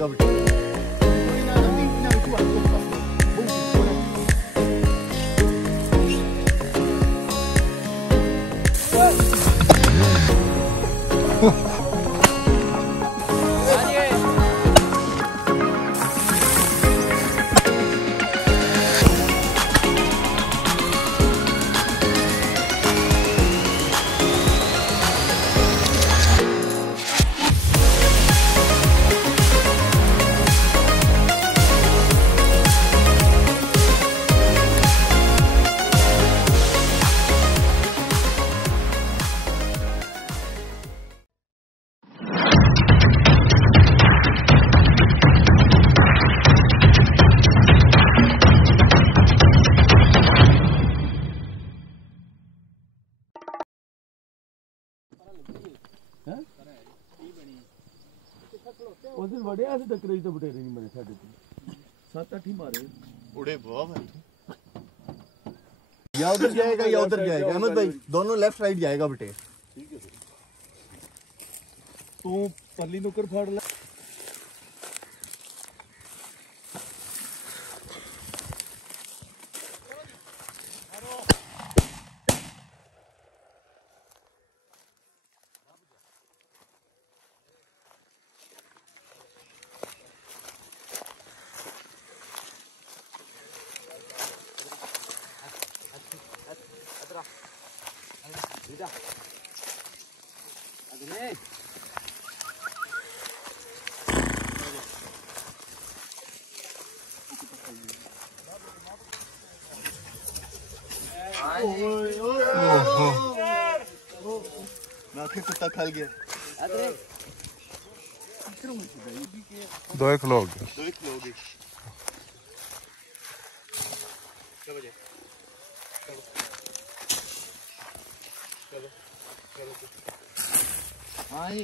जाएगा बटेर। उस दिन बड़े ऐसे टकरे तो बटेरे नहीं मरे साढ़े 7-8 ही मारे उड़े बहुत या उधर जाएगा या उधर जाएगा। अहमद भाई दोनों लेफ्ट राइट जाएगा बटेर। ठीक है तू परली नुकर फाड़ ले। कुत्ता खा गया। 2 किलो हो गया। 2 किलो हो गए। हाँ जी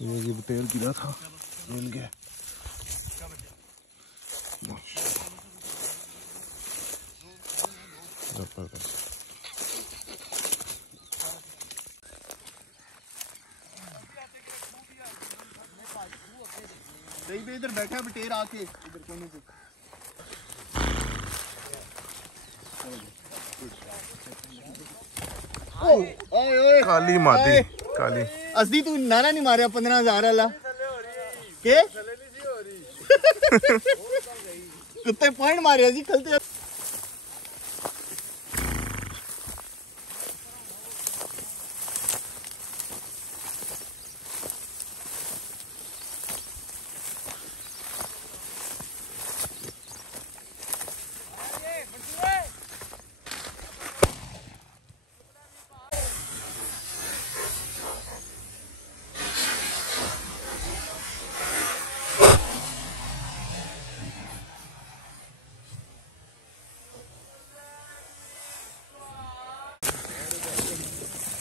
ये बटेर गिरा था मिल गया। इधर बैठा बटेर आके इधर कोने पे। काली मादी काली असली तू नाना नहीं मारे 15,000 वाला के कुत्ते पॉइंट मारे जी खलते।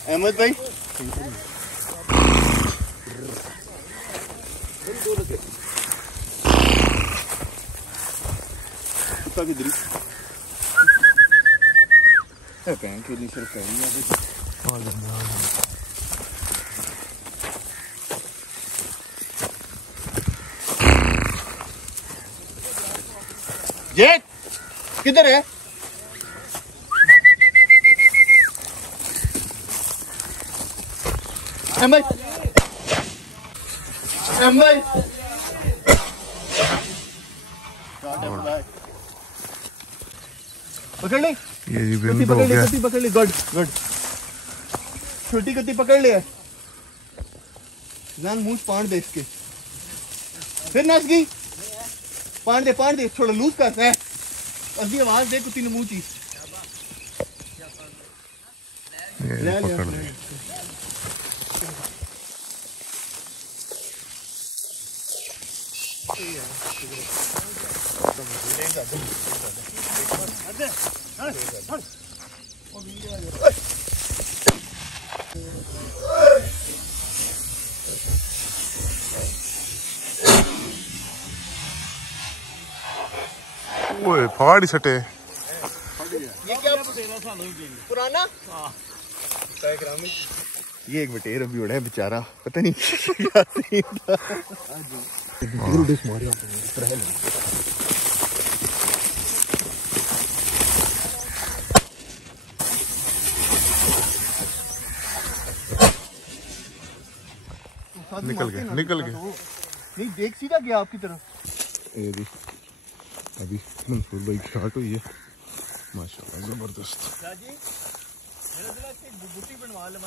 अहमद भाई कुत्ता किधर है कहीं के लिए सिर्फ कहीं जेट किधर है? पकड़ ले ये जी कत्ती पकड़ ले, कत्ती पकड़ ले। गुड गुड छोटी कत्ती पकड़ ले। जान मूंछ पाड़ दे इसके। फिर नस गई पाड़ दे थोड़ा लूज कर है। असली आवाज दे कुत्ती ने मूंछ ही ले पकड़ ले। ओए फाड़ी सटे। पुराना ये एक बटेर अभी उड़ा है बेचारा, पता नहीं क्या सीन था। निकल गए नहीं देख सीधा गया आपकी तरफ। ये जी अभी मंसूर भाई स्टार्ट हुई है माशाल्लाह जबरदस्त। बुटी बनवा लो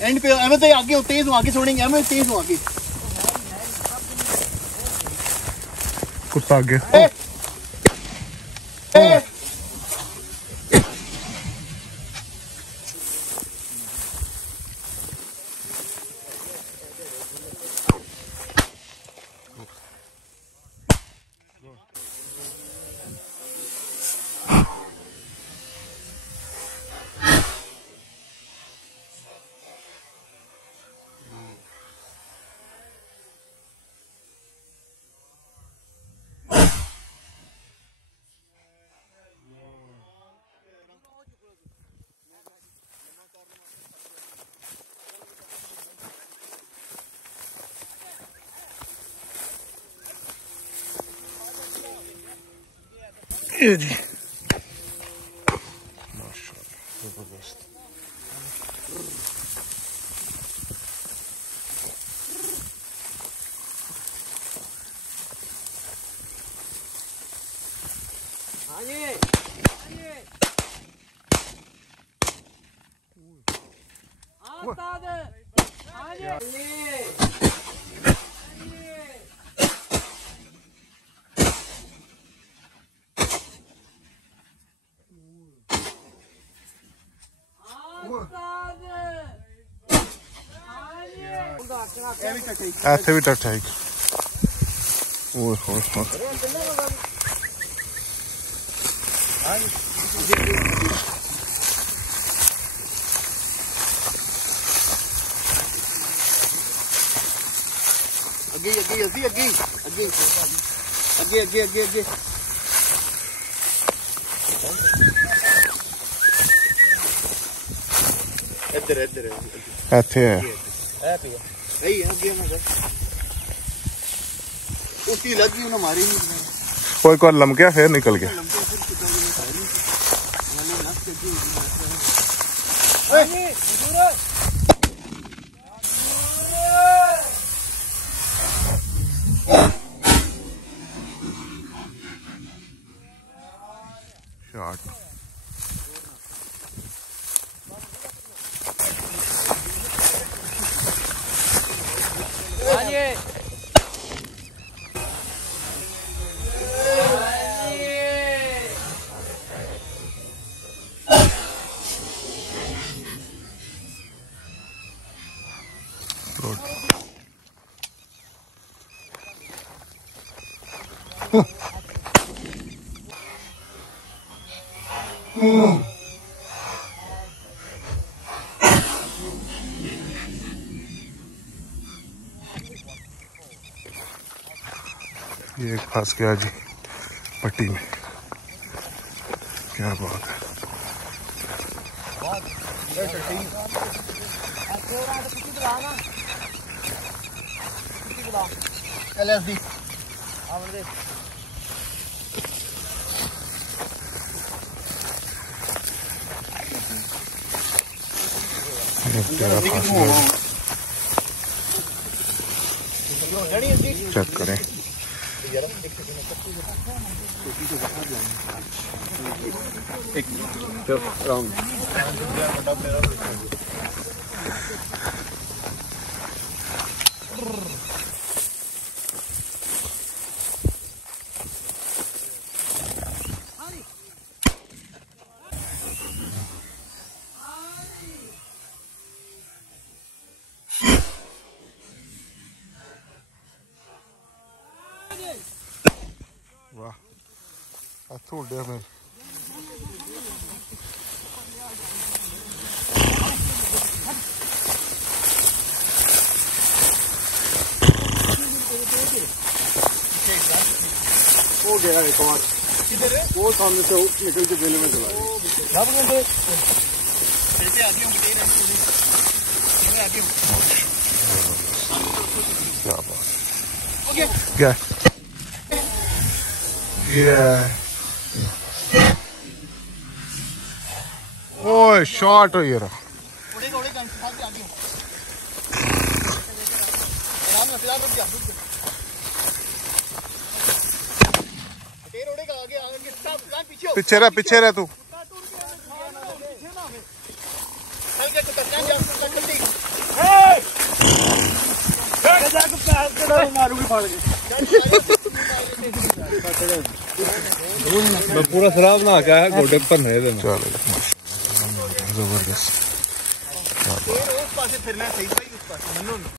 एंड पे अहमद भाई आगे हो, तेज हो आगे छोड़ेंगे, अहमद तेज हो आगे। कुत्ता आगे ये जी माशाल्लाह जबरदस्त। ऐसे भी टच है। अगे अगे अगे अगे अगे अगे अगे अगे अगे इधर इधर ऐसे है नहीं अगे ना उसकी लगी उन्हें मारी नहीं कोई को लमके फिर निकल गया। ये एक फंस गया जी पट्टी में, क्या बात है। चेक करें वाह हाथ उड़ गया मेरे हो गया एक और वो सामने से निकल के बेले में चला गया क्या बात क्या ओए शॉट हो ये रहा पीछे रह तू मैं पूरा खराब ना क्या है गोडे पर नहीं देना जबरदस्त उस पासे फिरना सही भाई उस पासे